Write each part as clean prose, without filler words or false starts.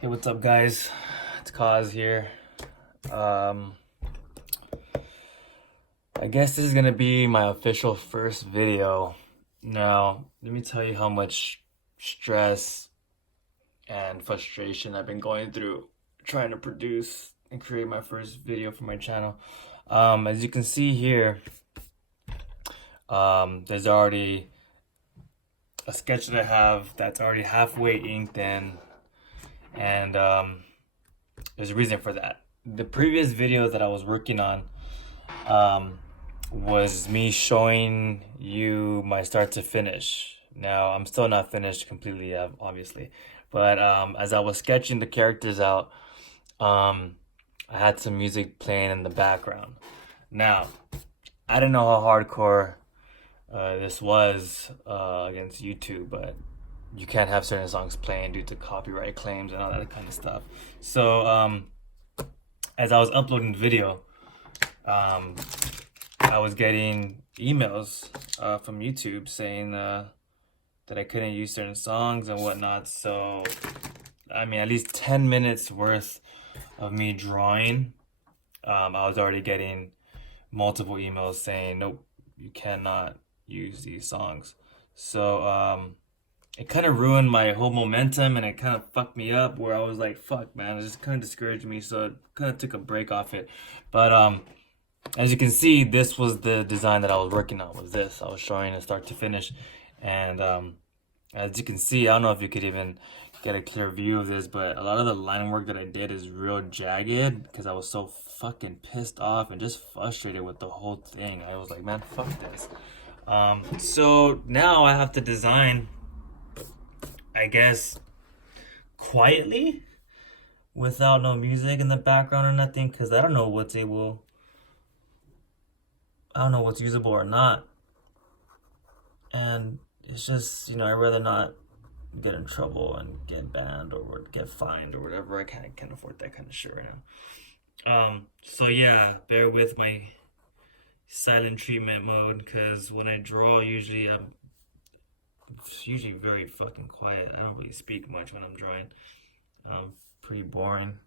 Hey, what's up, guys? It's Kaz here. Um, I guess this is gonna be my official first video. Now, let me tell you how much stress and frustration I've been going through trying to produce and create my first video for my channel. As you can see here, there's already a sketch that I have that's already halfway inked in, and there's a reason for that. The previous video that I was working on um, was me showing you my start to finish. Now, I'm still not finished completely, obviously, but as I was sketching the characters out, I had some music playing in the background. Now, I didn't know how hardcore this was against YouTube, but you can't have certain songs playing due to copyright claims and all that kind of stuff. So, as I was uploading the video, I was getting emails from YouTube saying that I couldn't use certain songs and whatnot. So, I mean, at least 10 minutes worth of me drawing, I was already getting multiple emails saying, nope, you cannot use these songs. So, it kind of ruined my whole momentum and it kind of fucked me up where I was like, fuck, man, it just kind of discouraged me. So, it kind of took a break off it. But, as you can see, this was the design that I was working on. Was this? I was showing it start to finish, and as you can see, I don't know if you could even get a clear view of this, but a lot of the line work that I did is real jagged because I was so fucking pissed off and just frustrated with the whole thing. I was like, man, fuck this. So now I have to design, I guess, quietly without no music in the background or nothing, because I don't know what's usable or not. And it's just, I'd rather not get in trouble and get banned or get fined or whatever. I can't afford that kind of shit right now. So yeah, bear with my silent treatment mode, because when I draw, I'm usually very fucking quiet. I don't really speak much when I'm drawing. Pretty boring.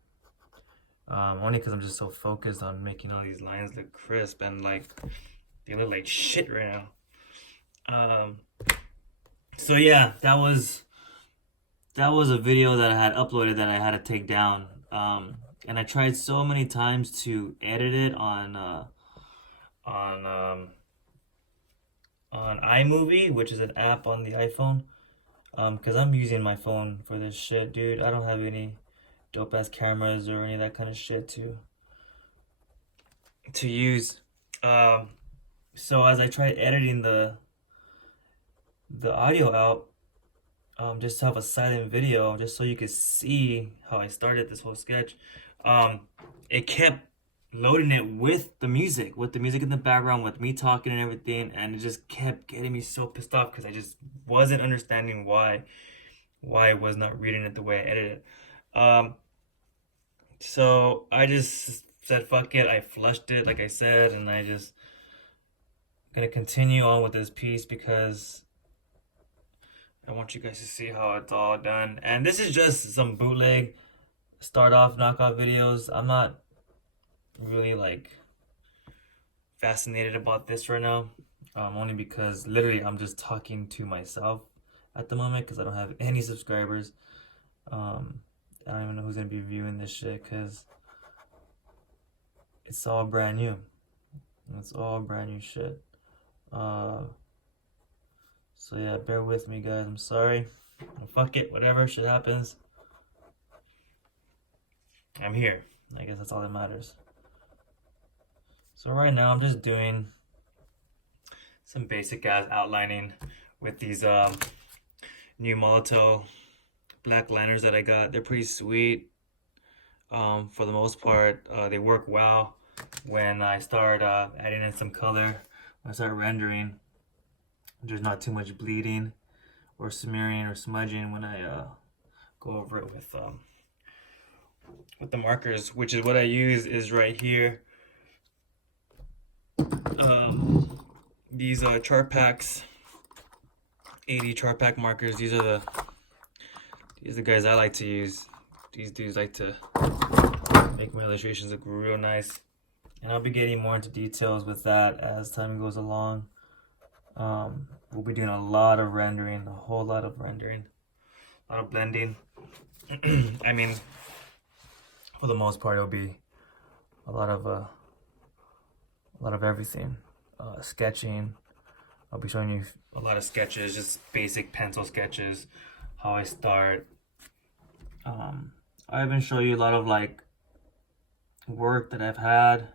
Only because I'm just so focused on making all these lines look crisp and like they look like shit right now. So yeah, that was a video that I had uploaded that I had to take down. And I tried so many times to edit it on iMovie, which is an app on the iPhone. Because I'm using my phone for this shit, dude. I don't have any dope ass cameras or any of that kind of shit to use. So as I tried editing the audio out, just to have a silent video, just so you could see how I started this whole sketch, it kept loading it with the music in the background, with me talking and everything, and it just kept getting me so pissed off because I just wasn't understanding why I was not reading it the way I edited it. So I just said fuck it, I flushed it like I said, and I just gonna continue on with this piece because I want you guys to see how it's all done. And this is just some bootleg start off knockoff videos. I'm not really like fascinated about this right now, only because literally I'm just talking to myself at the moment because I don't have any subscribers. I don't even know who's gonna be viewing this shit because it's all brand new. It's all brand new shit. So yeah, bear with me, guys. I'm sorry. Fuck it, whatever shit happens, I'm here. I guess that's all that matters. So right now I'm just doing some basic ass outlining with these new Molotow black liners that I got. They're pretty sweet. For the most part, they work well when I start adding in some color. When I start rendering, there's not too much bleeding or smearing or smudging when I go over it with the markers, which is what I use is right here. These Chartpaks 80 Chartpak markers. These are the guys I like to use. These dudes like to make my illustrations look real nice. And I'll be getting more into details with that as time goes along. We'll be doing a lot of rendering, a whole lot of rendering, a lot of blending. I mean, for the most part, it'll be a lot of everything. Sketching. I'll be showing you a lot of sketches, just basic pencil sketches, how I start. I even show you a lot of like work that I've had.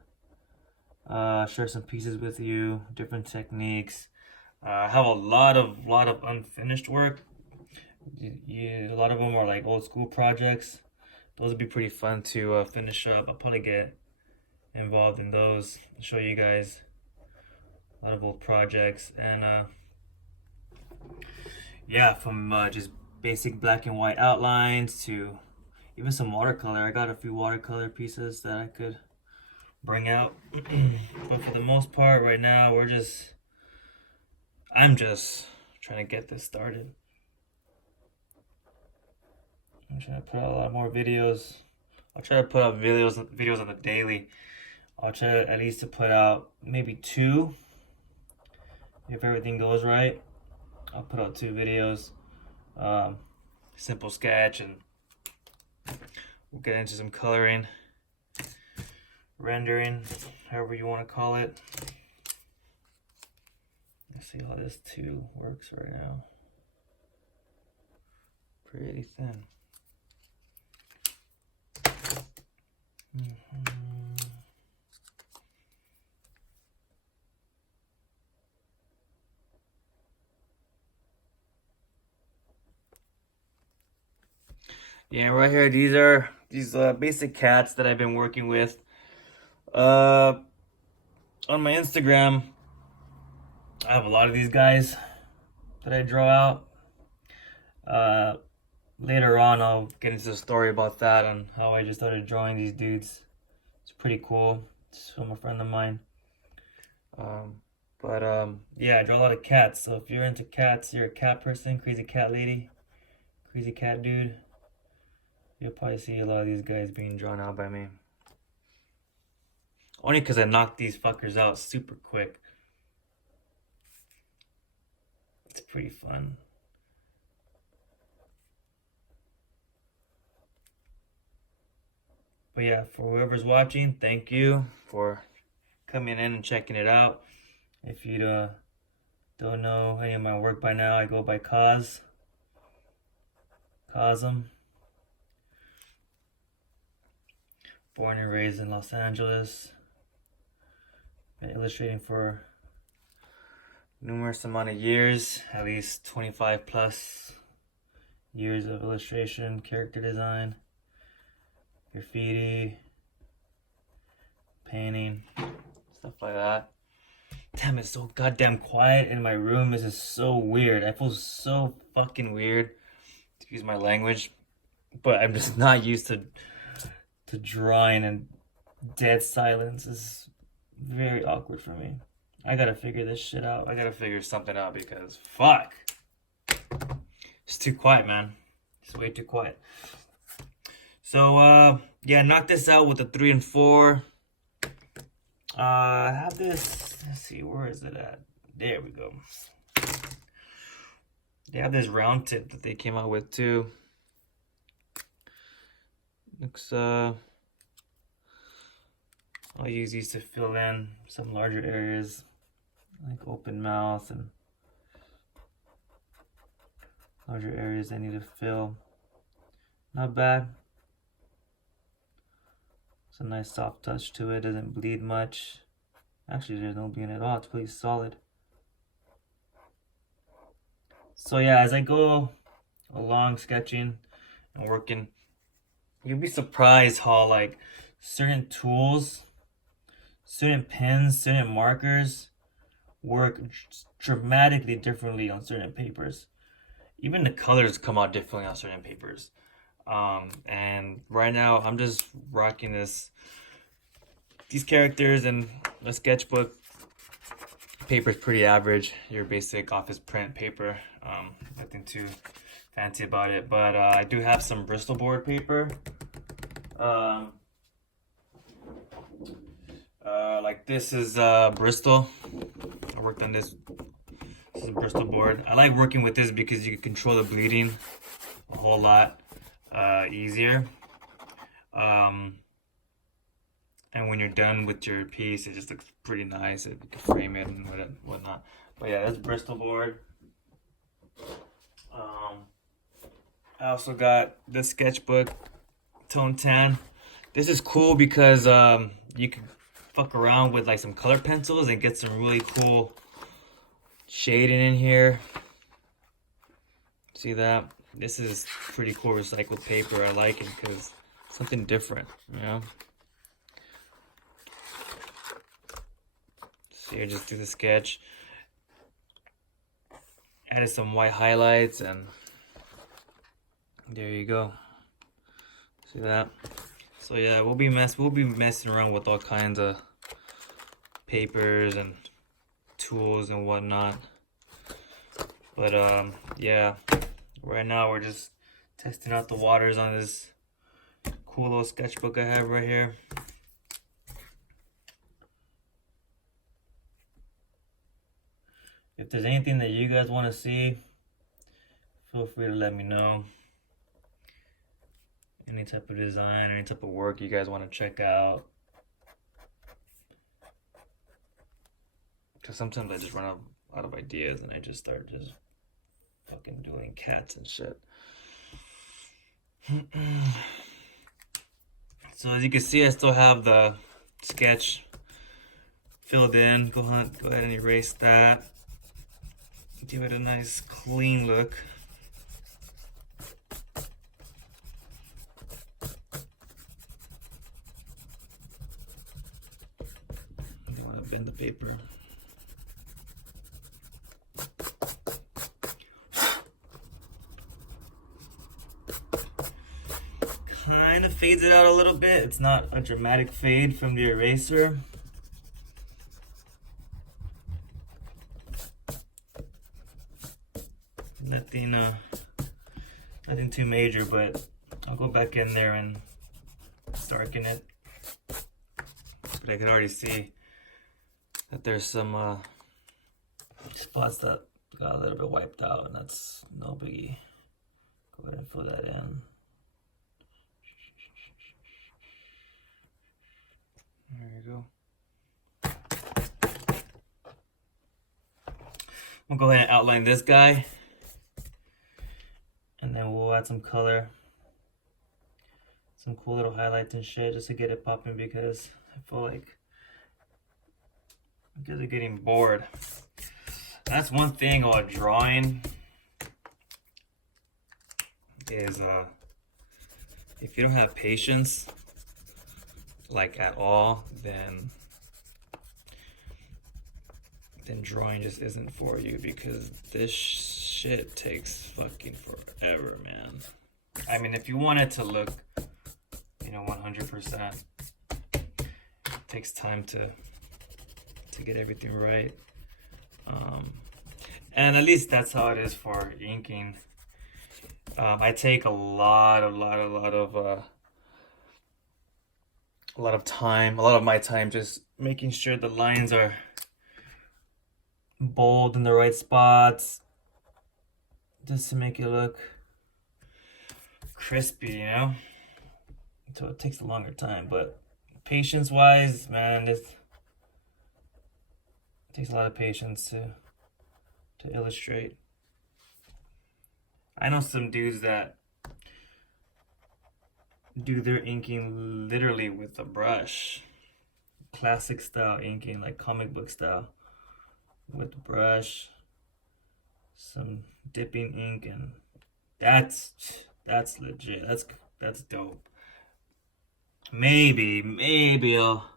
Share some pieces with you, different techniques. I have a lot of unfinished work. A lot of them are like old school projects. Those would be pretty fun to finish up. I'll probably get involved in those, show you guys a lot of old projects. And yeah, from just basic black and white outlines to even some watercolor. I got a few watercolor pieces that I could bring out. But for the most part right now, I'm just trying to get this started. I'm trying to put out a lot more videos. I'll try to put out videos on the daily. I'll try to at least to put out maybe 2. If everything goes right, I'll put out 2 videos. Simple sketch, and we'll get into some coloring, rendering, however you want to call it. Let's see how this 2 works right now. Pretty thin. Yeah, right here, these are basic cats that I've been working with. On my Instagram, I have a lot of these guys that I draw out. Later on, I'll get into the story about that and how I just started drawing these dudes. It's pretty cool. It's from a friend of mine. Yeah, I draw a lot of cats. So if you're into cats, you're a cat person, crazy cat lady, crazy cat dude, you'll probably see a lot of these guys being drawn out by me. Only because I knocked these fuckers out super quick. It's pretty fun. But yeah, for whoever's watching, thank you for coming in and checking it out. If you don't know any of my work by now, I go by Cosm. Born and raised in Los Angeles. Been illustrating for numerous amount of years, at least 25 plus years of illustration, character design, graffiti, painting, stuff like that. Damn, it's so goddamn quiet in my room. This is so weird. I feel so fucking weird, excuse my language, but I'm just not used to drawing in dead silence. It's very awkward for me. I gotta figure this shit out. I gotta figure something out because fuck, it's too quiet, man. It's way too quiet. So yeah, knock this out with a 3 and 4. I have this, let's see, where is it at? There we go. They have this round tip that they came out with too. Looks I'll use these to fill in some larger areas like open mouth and larger areas I need to fill. Not bad. It's a nice soft touch to it, doesn't bleed much. Actually, there's no bleeding at all, it's pretty solid. So yeah, as I go along sketching and working, you'll be surprised how like certain tools, certain pens, certain markers work dramatically differently on certain papers. Even the colors come out differently on certain papers. And right now I'm just rocking these characters in a sketchbook Paper's pretty average, your basic office print paper. Nothing too fancy about it, but I do have some Bristol board paper. Like this is Bristol. I worked on this. This is a Bristol board. I like working with this because you can control the bleeding a whole lot easier. And when you're done with your piece, it just looks pretty nice. You can frame it and whatnot. But yeah, that's Bristol board. I also got the sketchbook Tone Tan. This is cool because you can fuck around with like some color pencils and get some really cool shading in here. See that? This is pretty cool recycled paper. I like it because it's something different, you know? So here, just do the sketch. Added some white highlights and there you go. See that? So yeah, we'll be messing around with all kinds of papers and tools and whatnot. But yeah, right now we're just testing out the waters on this cool little sketchbook I have right here. If there's anything that you guys want to see, feel free to let me know. Any type of design, any type of work you guys want to check out. Because sometimes I just run out of ideas and I just start just fucking doing cats and shit. So as you can see, I still have the sketch filled in. Go ahead and erase that. Give it a nice clean look. You want to bend the paper. Kind of fades it out a little bit. It's not a dramatic fade from the eraser. Nothing too major, but I'll go back in there and darken it. But I can already see that there's some spots that got a little bit wiped out, and that's no biggie. Go ahead and fill that in. There you go. I'm gonna go ahead and outline this guy. And then we'll add some color. Some cool little highlights and shit just to get it popping because I feel like you guys are getting bored. That's one thing about drawing is if you don't have patience like at all, then drawing just isn't for you because this shit takes fucking forever, man. I mean, if you want it to look, 100%, it takes time to get everything right. And at least that's how it is for inking. I take a lot of time, a lot of my time just making sure the lines are bold in the right spots just to make it look crispy, so it takes a longer time. But patience wise, man, it takes a lot of patience to illustrate. I know some dudes that do their inking literally with a brush, classic style inking, like comic book style, with the brush, some dipping ink, and that's legit. That's dope. Maybe I'll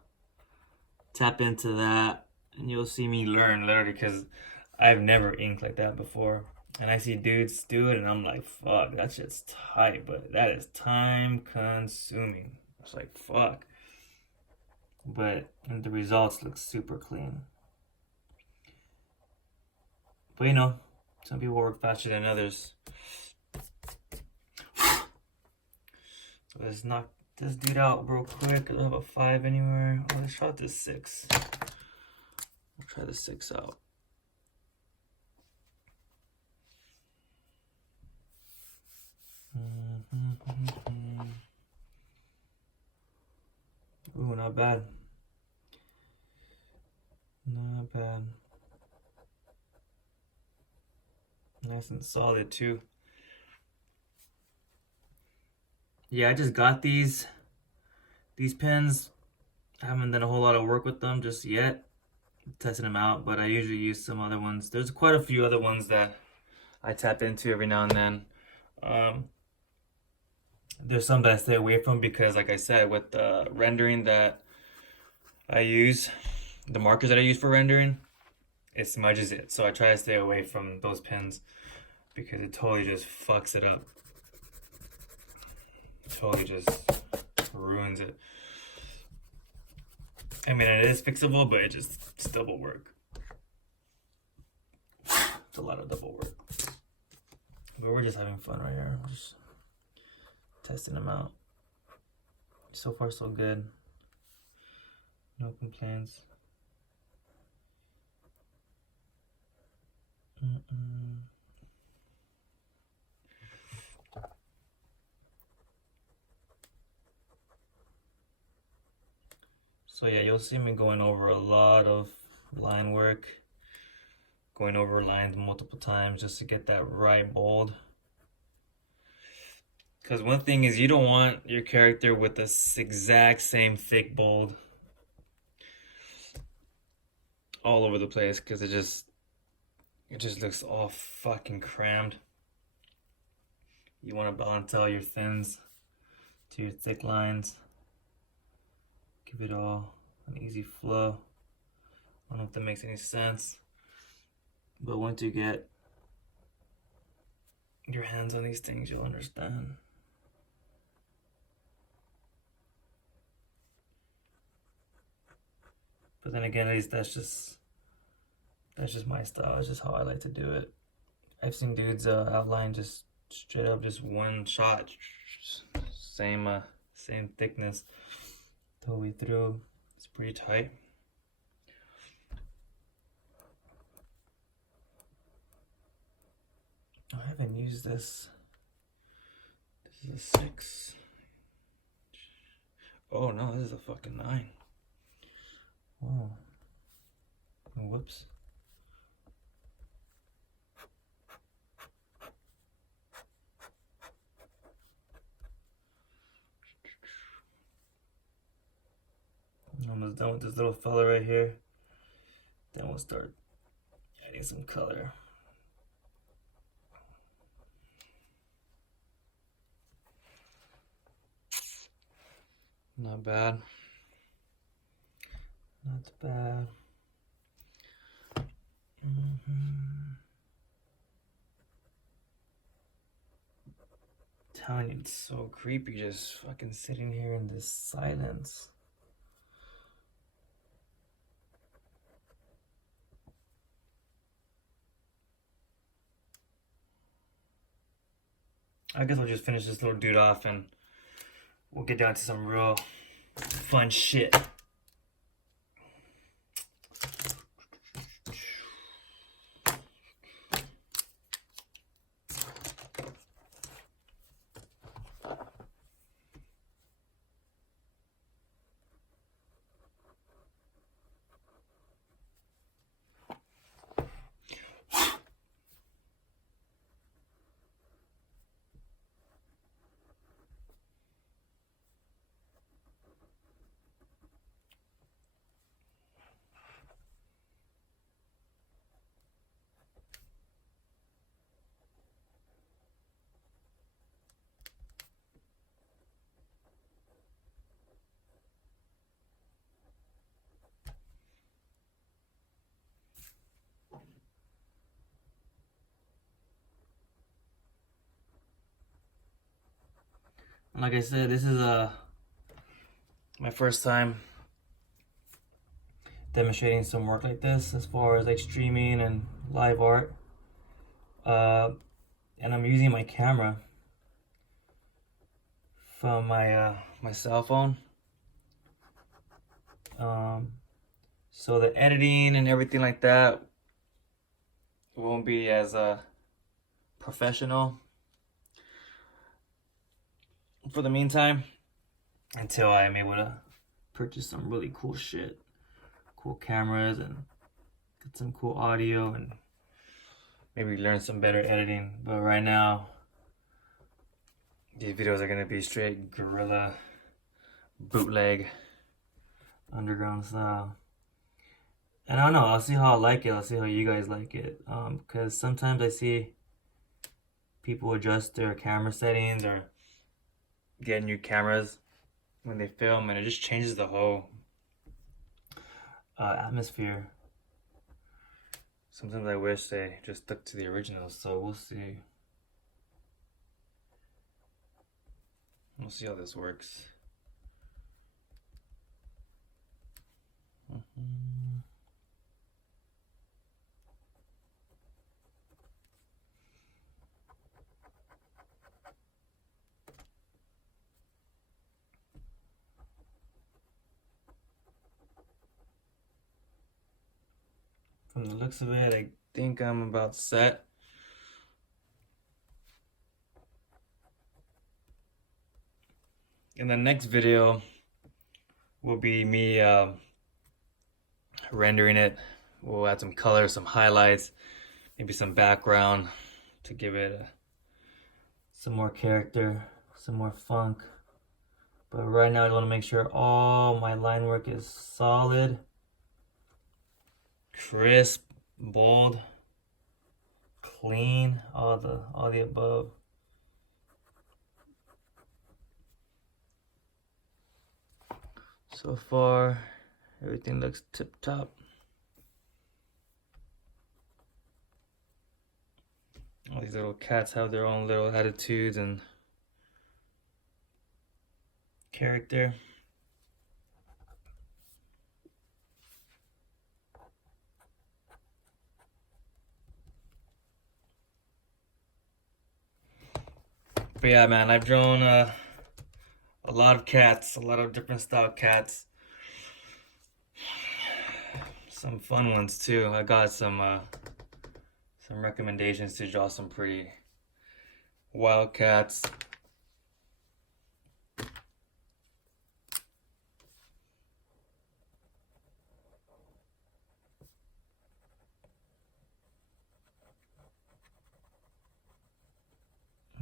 tap into that and you'll see me learn literally, because I've never inked like that before. And I see dudes do it and I'm like, fuck, that shit's tight, but that is time consuming. It's like, fuck. But the results look super clean. But you know, some people work faster than others. So let's knock this dude out real quick. I don't have a 5 anywhere. Oh, let's try this 6. I'll try the 6 out. Ooh, not bad. Not bad. Nice and solid too. Yeah, I just got these pens. I haven't done a whole lot of work with them just yet, testing them out, but I usually use some other ones. There's quite a few other ones that I tap into every now and then. There's some that I stay away from because, like I said, with the rendering that I use, the markers that I use for rendering, it smudges it. So I try to stay away from those pens because it totally just fucks it up. Totally just ruins it. I mean, it is fixable, but it's double work. It's a lot of double work. But we're just having fun right here. We're just testing them out. So far, so good. No complaints. So yeah, you'll see me going over a lot of line work, going over lines multiple times just to get that right bold. Because one thing is, you don't want your character with this exact same thick bold all over the place, because it just looks all fucking crammed. You want to balance out your thins to your thick lines. Give it all an easy flow. I don't know if that makes any sense, but once you get your hands on these things, you'll understand. But then again, at least that's just my style. It's just how I like to do it. I've seen dudes outline just straight up, just one shot, same thickness the whole way through. It's pretty tight. I haven't used this. This is a 6. Oh no, this is a fucking 9. Oh, whoops. Almost done with this little fella right here. Then we'll start adding some color. Not bad. Not bad. Telling you, it's so creepy just fucking sitting here in this silence. I guess I'll just finish this little dude off and we'll get down to some real fun shit. Like I said, this is my first time demonstrating some work like this as far as like streaming and live art. And I'm using my camera from my cell phone. So the editing and everything like that won't be as professional for the meantime, until I am able to purchase some really cool shit, cool cameras, and get some cool audio, and maybe learn some better editing. But right now, these videos are gonna be straight guerrilla, bootleg, underground style. And I don't know, I'll see how I like it. I'll see how you guys like it. Because sometimes I see people adjust their camera settings or get new cameras when they film, and it just changes the whole atmosphere. Sometimes I wish they just stuck to the originals, so we'll see. We'll see how this works. From the looks of it, I think I'm about set. In the next video will be me rendering it. We'll add some color, some highlights, maybe some background to give it some more character, some more funk. But right now I want to make sure all my line work is solid, crisp, bold, clean, all the above. So far, everything looks tip-top. All these little cats have their own little attitudes and character. But yeah, man, I've drawn a lot of cats, a lot of different style cats. Some fun ones too. I got some recommendations to draw some pretty wild cats.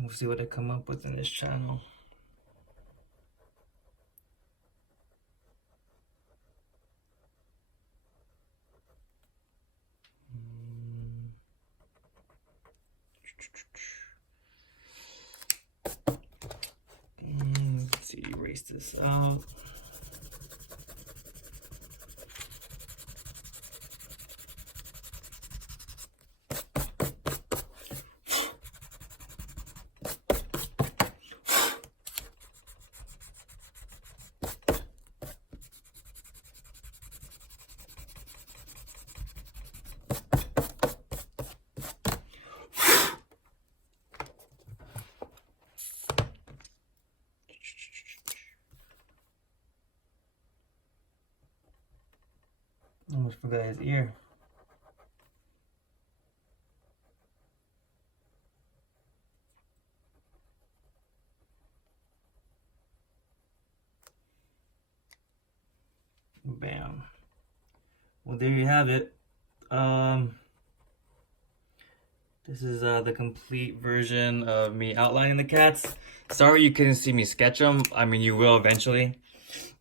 We'll see what I come up with in this channel. Let's see, erase this out. Almost forgot his ear. Bam. Well, there you have it. This is the complete version of me outlining the cats. Sorry you couldn't see me sketch them. I mean, you will eventually.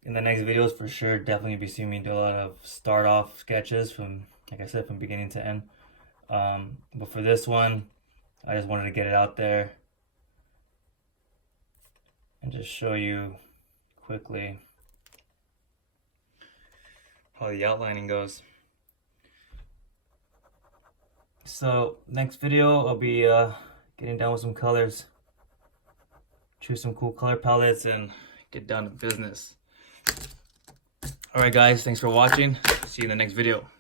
In the next videos, for sure, definitely be seeing me do a lot of start-off sketches from, like I said, from beginning to end. But for this one, I just wanted to get it out there and just show you quickly how the outlining goes. So next video, I'll be getting down with some colors, choose some cool color palettes, and get down to business. Alright guys, thanks for watching. See you in the next video.